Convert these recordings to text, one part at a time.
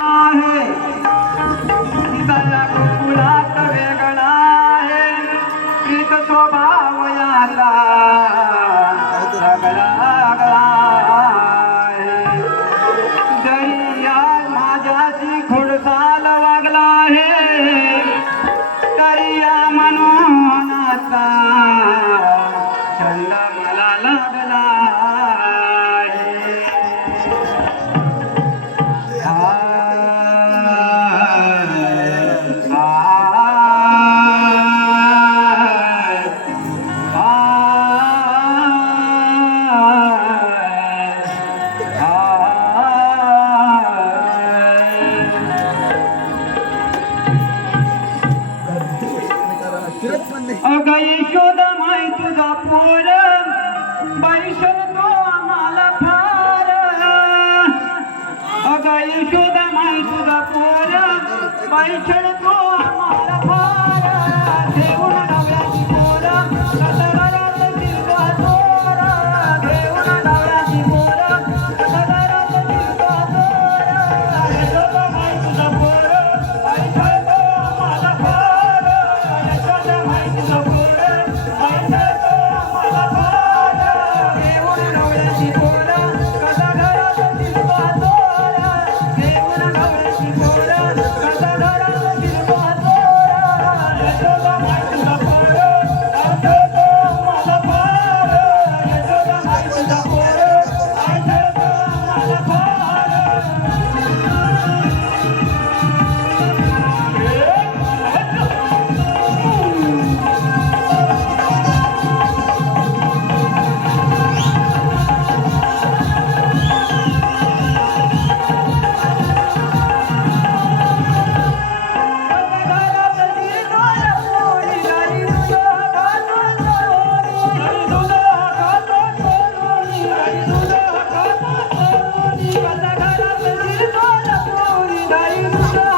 Ah, hey. ছেড়ে তো আমার 那英的。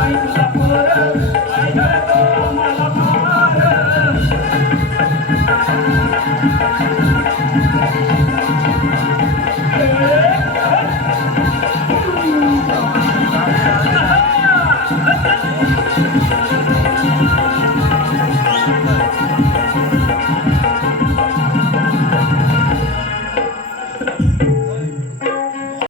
Thank you.